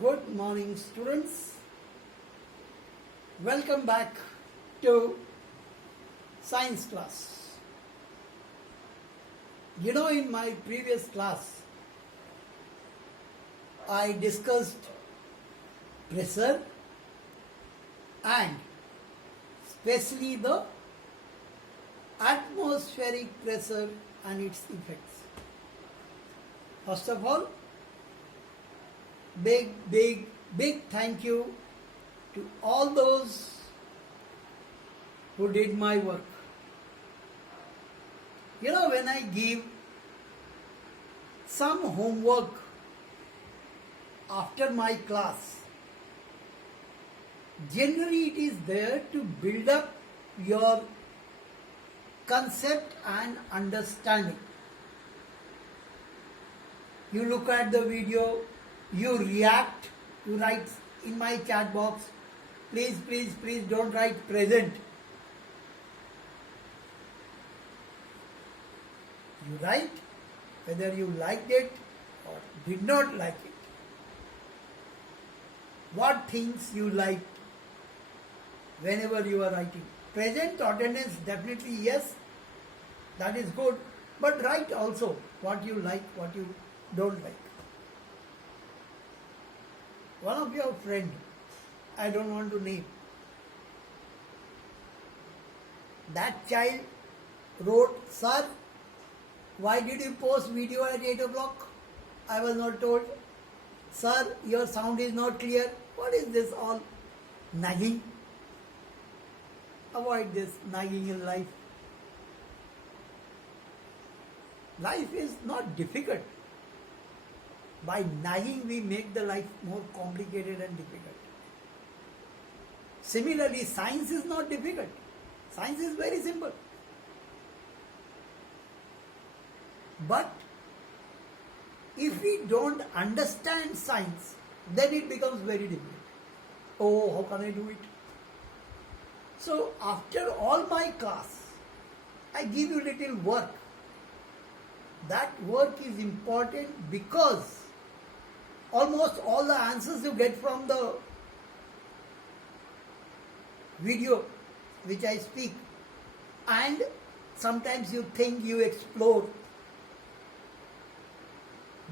Good morning, students. Welcome back to science class. In my previous class, I discussed pressure and especially the atmospheric pressure and its effects. First of all, big thank you to all those who did my work. When I give some homework after my class, generally it is there to build up your concept and understanding. You look at the video, you react, you write in my chat box, please don't write present. You write whether you liked it or did not like it. What things you liked whenever you are writing. Present attendance, definitely yes, that is good. But write also what you like, what you don't like. One of your friend, I don't want to name, that child wrote, "Sir, why did you post video at 8 o'clock? I was not told. Sir, your sound is not clear." What is this all nagging? Avoid this nagging in life. Life is not difficult. By nagging, we make the life more complicated and difficult. Similarly, science is not difficult. Science is very simple. But if we don't understand science, then it becomes very difficult. Oh, how can I do it? So, after all my class, I give you little work. That work is important because almost all the answers you get from the video which I speak, and sometimes you think you explore.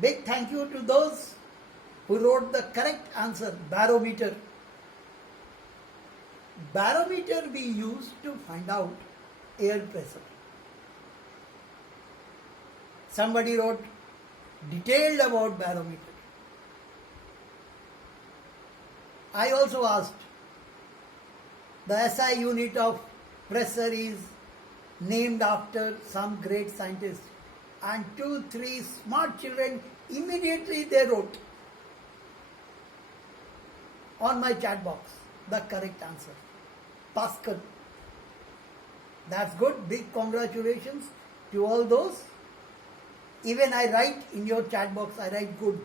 Big thank you to those who wrote the correct answer, barometer. Barometer we use to find out air pressure. Somebody wrote detailed about barometer. I also asked, the SI unit of pressure is named after some great scientist. And 2-3 smart children, immediately they wrote on my chat box the correct answer. Pascal. That's good. Big congratulations to all those. Even I write in your chat box, I write good.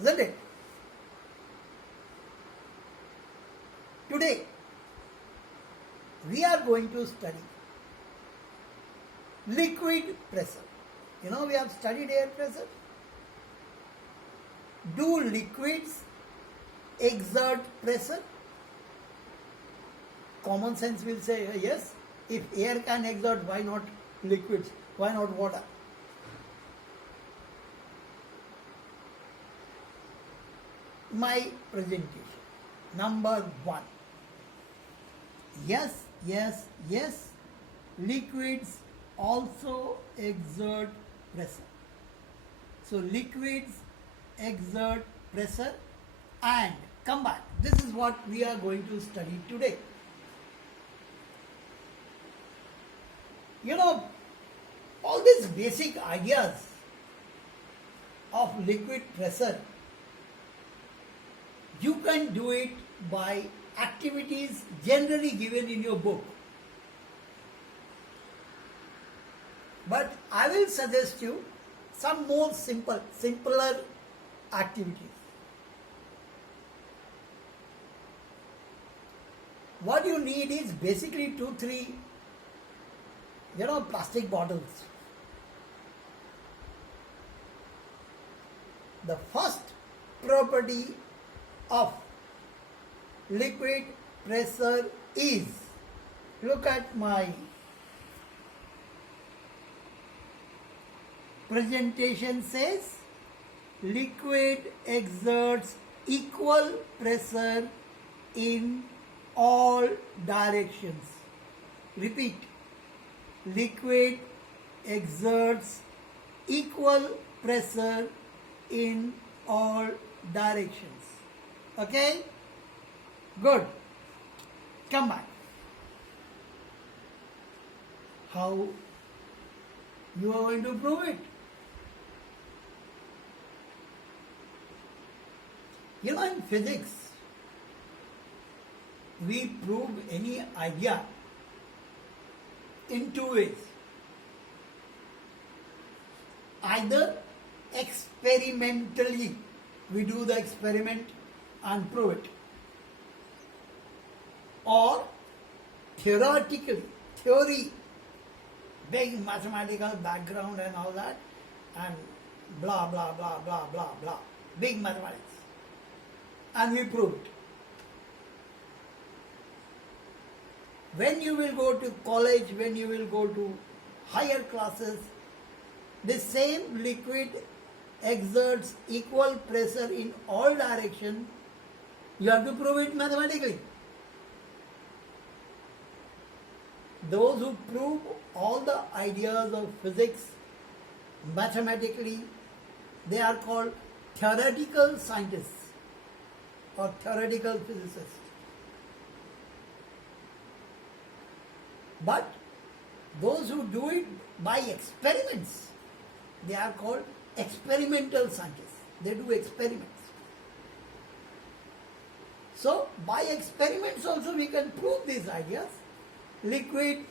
Isn't it? Today, we are going to study liquid pressure. We have studied air pressure. Do liquids exert pressure? Common sense will say yes. If air can exert, why not liquids? Why not water? My presentation. Number 1. Yes. Liquids also exert pressure. So liquids exert pressure and come back. This is what we are going to study today. All these basic ideas of liquid pressure, you can do it by activities generally given in your book. But I will suggest you some more simpler activities. What you need is basically 2-3 plastic bottles. The first property of liquid pressure is, look at my presentation, says liquid exerts equal pressure in all directions. Repeat, liquid exerts equal pressure in all directions. Okay? Good. Come back. How you are going to prove it? You know, in physics, we prove any idea in two ways. Either experimentally, we do the experiment and prove it, or theoretically, theory, big mathematical background and all that, and blah, blah, blah, blah, blah, blah, big mathematics. And we prove it. When you will go to college, when you will go to higher classes, the same liquid exerts equal pressure in all directions. You have to prove it mathematically. Those who prove all the ideas of physics mathematically, they are called theoretical scientists or theoretical physicists. But those who do it by experiments, they are called experimental scientists. They do experiments. So, by experiments also we can prove these ideas. Liquid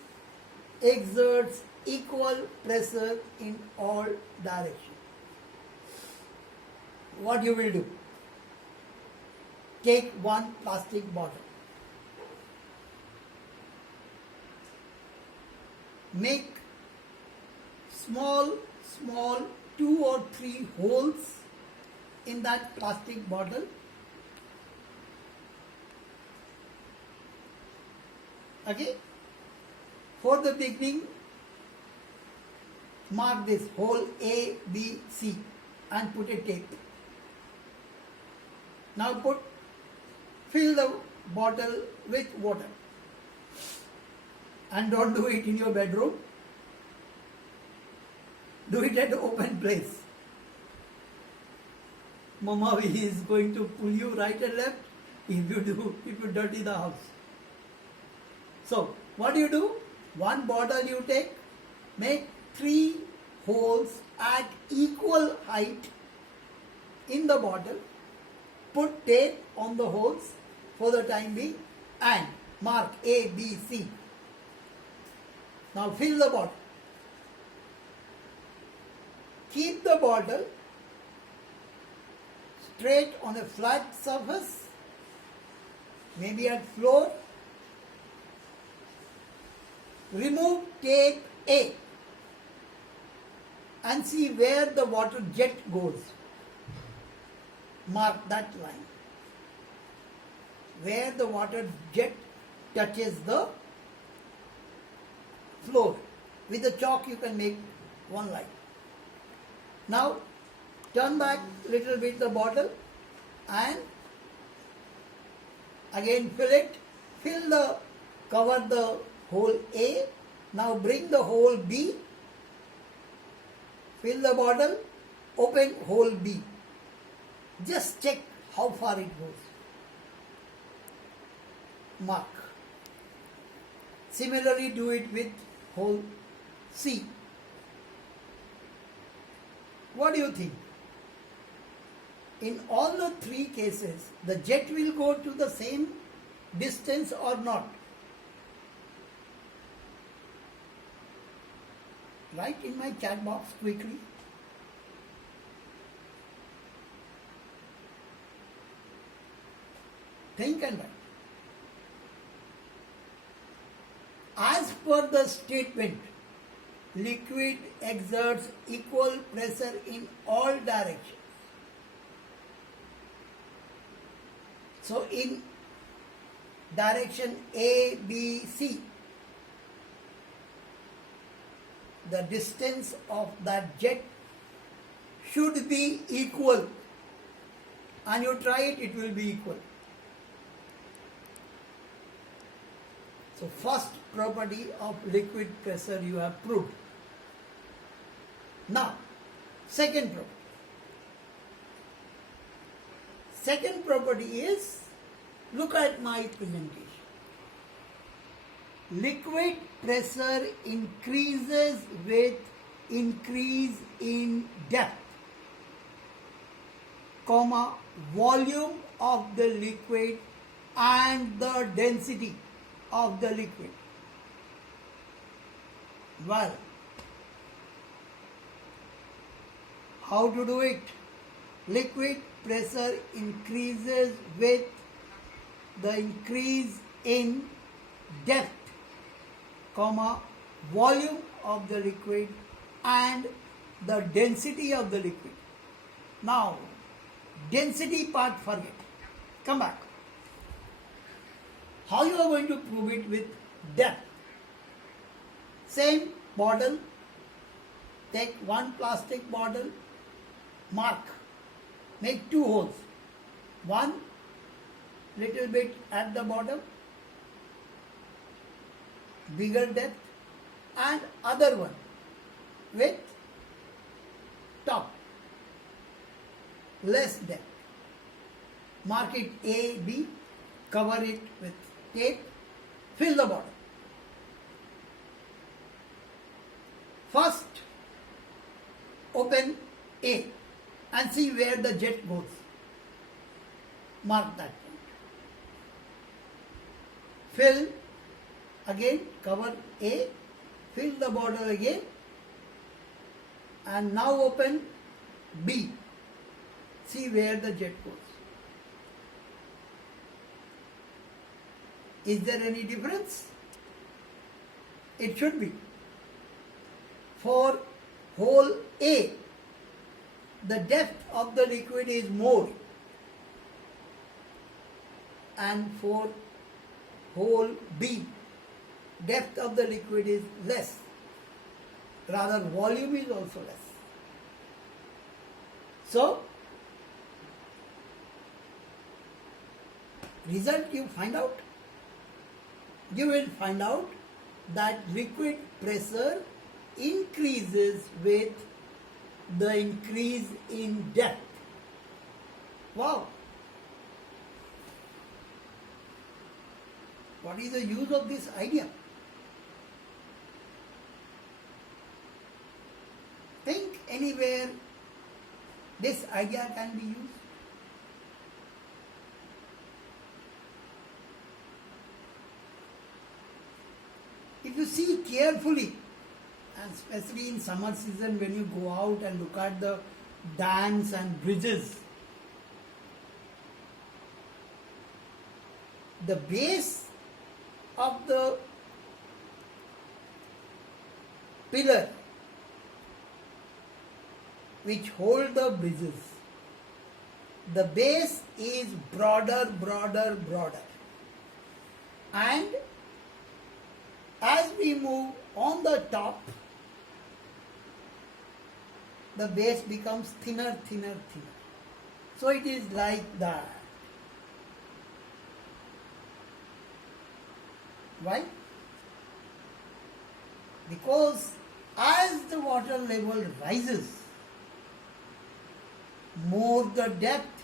exerts equal pressure in all directions. What you will do? Take one plastic bottle. Make small 2 or 3 holes in that plastic bottle. Okay? For the beginning, mark this hole A, B, C and put a tape. Now fill the bottle with water. And don't do it in your bedroom. Do it at an open place. Mama is going to pull you right and left if you dirty the house. So, what do you do? One bottle you take, make 3 holes at equal height in the bottle, put tape on the holes for the time being and mark A, B, C. Now fill the bottle. Keep the bottle straight on a flat surface, maybe at floor. Remove tape A and see where the water jet goes. Mark that line. Where the water jet touches the floor. With the chalk you can make one line. Now turn back little bit the bottle and again fill it. Cover the hole A. Now bring the hole B. Fill the bottle. Open hole B. Just check how far it goes. Mark. Similarly do it with hole C. What do you think? In all the 3 cases, the jet will go to the same distance or not? Write in my chat box quickly. Think and write. As per the statement, liquid exerts equal pressure in all directions. So in direction A, B, C, the distance of that jet should be equal, and you try it, it will be equal. So first property of liquid pressure you have proved. Now, second property. Second property is, look at my presentation. Liquid pressure increases with increase in depth, comma, volume of the liquid and the density of the liquid. Well, how to do it? Liquid pressure increases with the increase in depth, comma, volume of the liquid and the density of the liquid. Now, density part forget. Come back. How you are going to prove it with depth? Same bottle. Take one plastic bottle. Mark. Make two holes. One little bit at the bottom, bigger depth, and other one with top, less depth. Mark it A, B, cover it with tape, fill the bottle. First, open A and see where the jet goes. Mark that point. Fill again, cover A, fill the bottle again, and now open B. See where the jet goes. Is there any difference? It should be. For hole A, the depth of the liquid is more, and for hole B, depth of the liquid is less. Rather, volume is also less. So, result you find out. You will find out that liquid pressure increases with the increase in depth. Wow! What is the use of this idea? Think anywhere this idea can be used. If you see carefully, and especially in summer season when you go out and look at the dams and bridges, the base of the pillar which hold the bridges, the base is broader, and as we move on the top, the base becomes thinner. So it is like that. Why? Because as the water level rises, more the depth,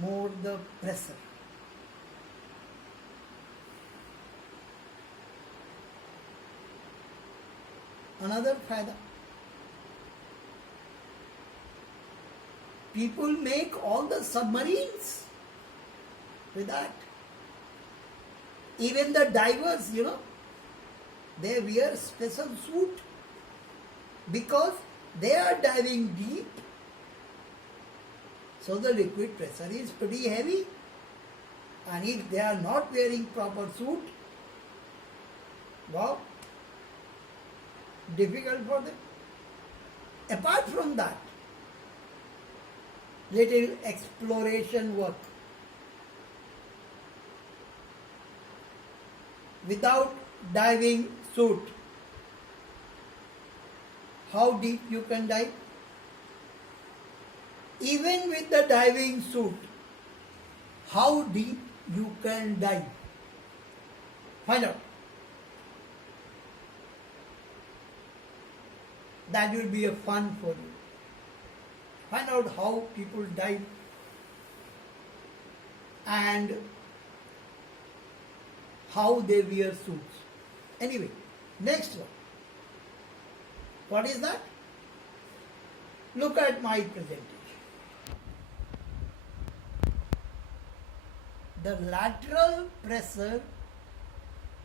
more the pressure. Another fayda. People make all the submarines with that. Even the divers, they wear special suit because they are diving deep. So the liquid pressure is pretty heavy, and if they are not wearing proper suit, wow, difficult for them. Apart from that, little exploration work. without diving suit, how deep you can dive? Even with the diving suit, how deep you can dive? Find out. That will be a fun for you. Find out how people dive and how they wear suits. Anyway, next one. What is that? Look at my presentation. The lateral pressure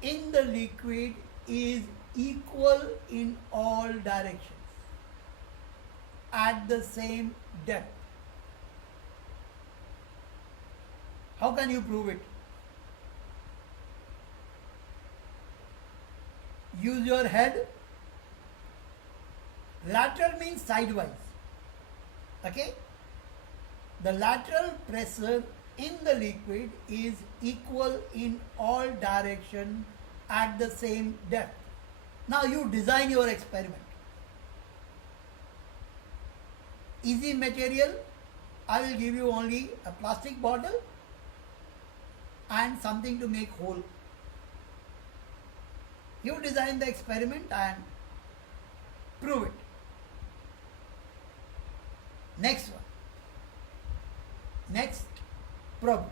in the liquid is equal in all directions at the same depth. How can you prove it? Use your head. Lateral means sidewise. Okay? The lateral pressure in the liquid is equal in all direction at the same depth. Now you design your experiment. Easy material. I will give you only a plastic bottle and something to make hole. You design the experiment and prove it. Next one. Next problem.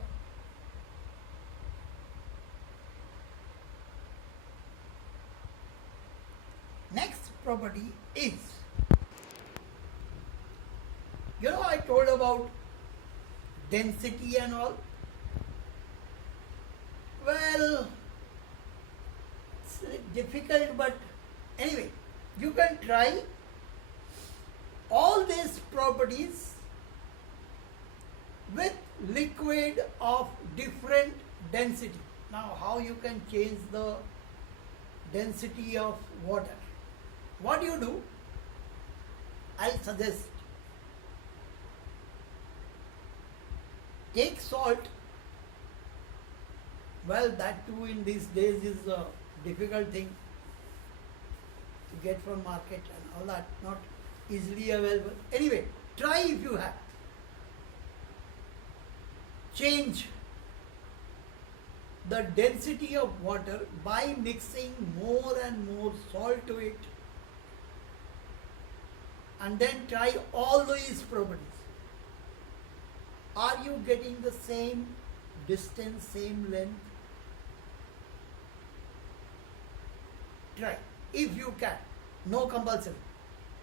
Next property is, I told about density and all. Well, it's difficult, but anyway, you can try all these properties with liquid of different density. Now, how you can change the density of water? What you do, I'll suggest, take salt. Well, that too in these days is a difficult thing to get from market and all that, not easily available. Anyway, try if you have. Change the density of water by mixing more and more salt to it, and then try all these properties. Are you getting the same distance, same length? Try if you can. No compulsion,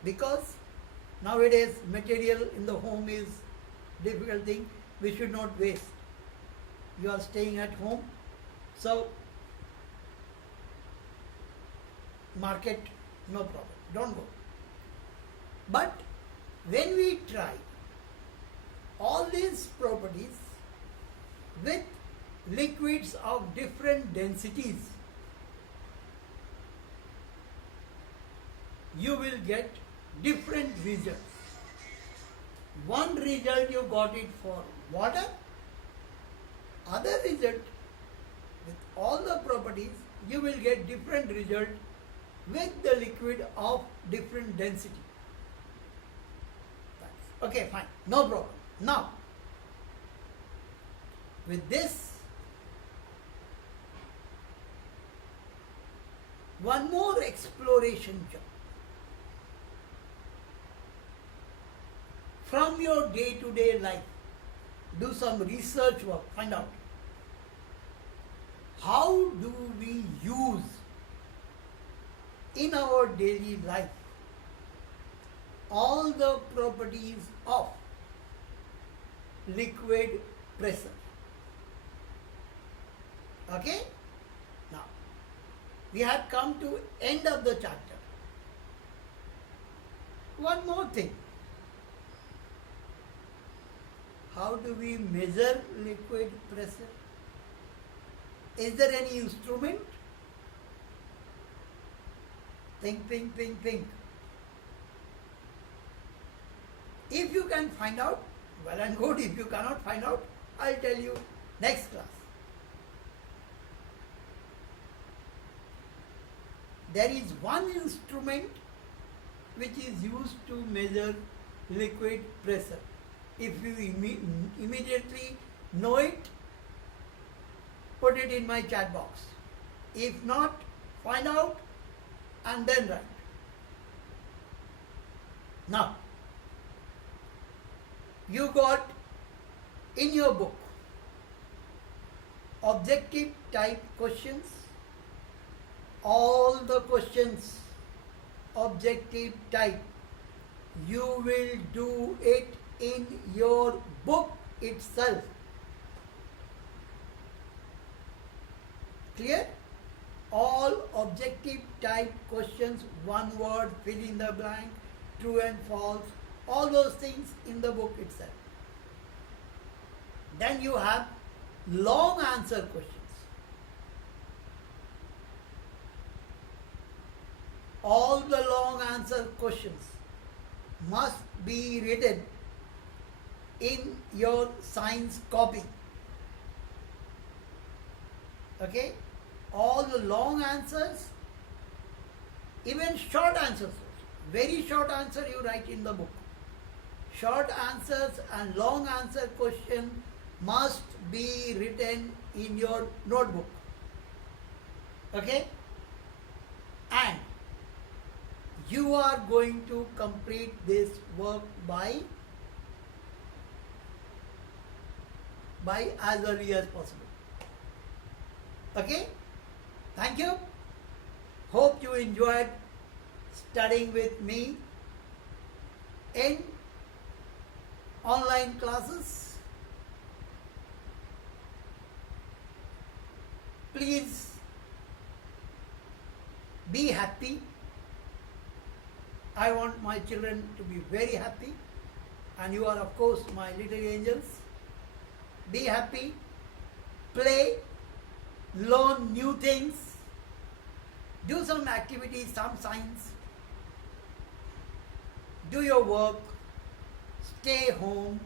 because nowadays material in the home is difficult thing. We should not waste. You are staying at home, so market, no problem, don't go. But when we try all these properties with liquids of different densities, you will get different results. One result you got it for water, other result with all the properties you will get different result with the liquid of different density. Okay, fine, no problem. Now, with this, one more exploration job. From your day-to-day life, do some research work, find out how do we use in our daily life all the properties of liquid pressure. Okay? Now, we have come to end of the chapter. One more thing. How do we measure liquid pressure? Is there any instrument? Think, think, think, think. If you can find out, well and good. If you cannot find out, I'll tell you next class. there is one instrument which is used to measure liquid pressure. If you immediately know it, put it in my chat box. If not, find out and then write. Now, you got in your book objective type questions. All the questions objective type, you will do it in your book itself. Clear? All objective type questions, one word, fill in the blank, true and false, all those things in the book itself. Then you have long answer questions. All the long answer questions must be written in your science copy. Okay? All the long answers, even short answers, very short answer you write in the book. Short answers and long answer question must be written in your notebook. Okay? And you are going to complete this work by as early as possible. Okay? Thank you. Hope you enjoyed studying with me in online classes. Please be happy. I want my children to be very happy, and you are of course my little angels. Be happy, play, learn new things, do some activities, some science, do your work, stay home,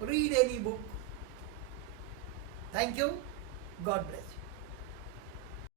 read any book. Thank you. God bless you.